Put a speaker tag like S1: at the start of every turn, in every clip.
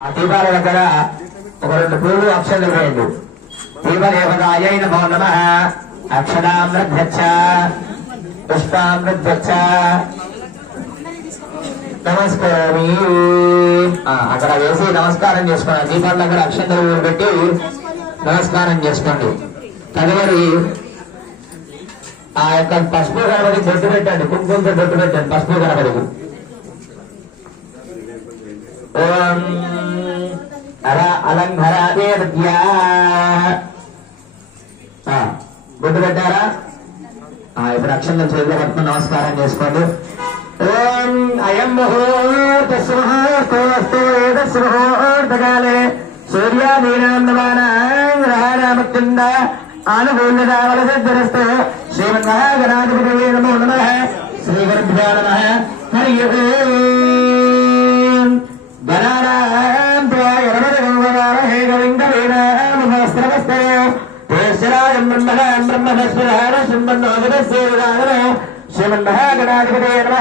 S1: ఆ దీపాల దగ్గర ఒక రెండు పూలు అక్షరాలు వేయండి దీపదేవతాయ నమో నమ. అక్షరామృద్ధచ్చ పుష్పామృద్ధచ్చ. నమస్కారం అక్కడ వేసి నమస్కారం చేసుకోండి. దీపాల దగ్గర అక్షంతలు పెట్టి నమస్కారం చేసుకోండి. తదుపరి ఆ యొక్క పసుపు గణపతి బొట్టు పెట్టండి. కుంకుమతో బొట్టు పెట్టండి. పసుపు గణపతికి. ఓం అర అలంఘరాదే విద్యా గుడ్డు పెట్టారా ఇప్పుడు అక్షంతం చేతిలో పట్టుకుని నమస్కారం చేసుకోండి. ఓం అయం ముహూర్త సుముహూర్తోస్తు ఏదస్సు ముహూర్తకాలే. సూర్యాదీనాం నమానాం గ్రహాణామత్యుండ ఆనుకూల్యతావలసిద్ధిరస్తు శ్రీమన్మహాగణాధిపతి నమో నమ. శ్రీ గురుభ్యో నమ. హరి ఓం గణానాం త్వాయ నమః గోవిందవేనాం నమస్త్రవస్తే ేశ్వరాజం బ్రహ్మణాం బ్రహ్మణస్వరాణ శృంబన్నోదరస్యేదానో శ్రీమన్మహాగణాధిపతే నమ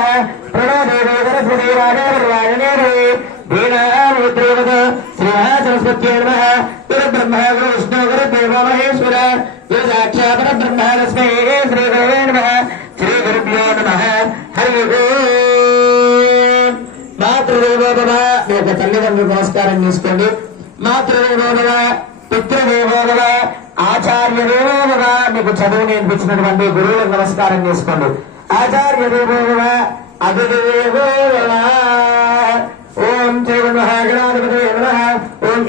S1: ప్రణో దేవే సరస్వతి రాజావర్వాయనే దీనాముద్రేవత శ్రీమహాసరస్వత్యే నమ గురు మీ యొక్క తల్లిదండ్రులు నమస్కారం చేసుకోండి. మాతృదేవో భవ పితృదేవో మీకు చదువు నేర్పించినటువంటి గురువులకు నమస్కారం చేసుకోండి. ఆచార్య దేవో భవ అతిథిదేవో భవ ఓం శ్రీ మహాగణాధిపతి నమ ఓం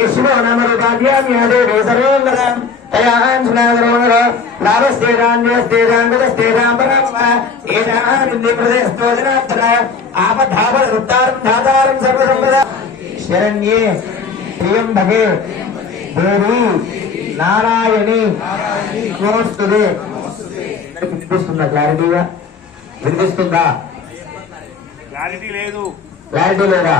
S1: శరణ్యే. ప్రియంభగే దేవి నారాయణి. నమస్తుదే. వినిపిస్తుందా క్లారిటీగా? వినిపిస్తుందా?
S2: క్లారిటీ లేదు.
S1: క్లారిటీ లేదా?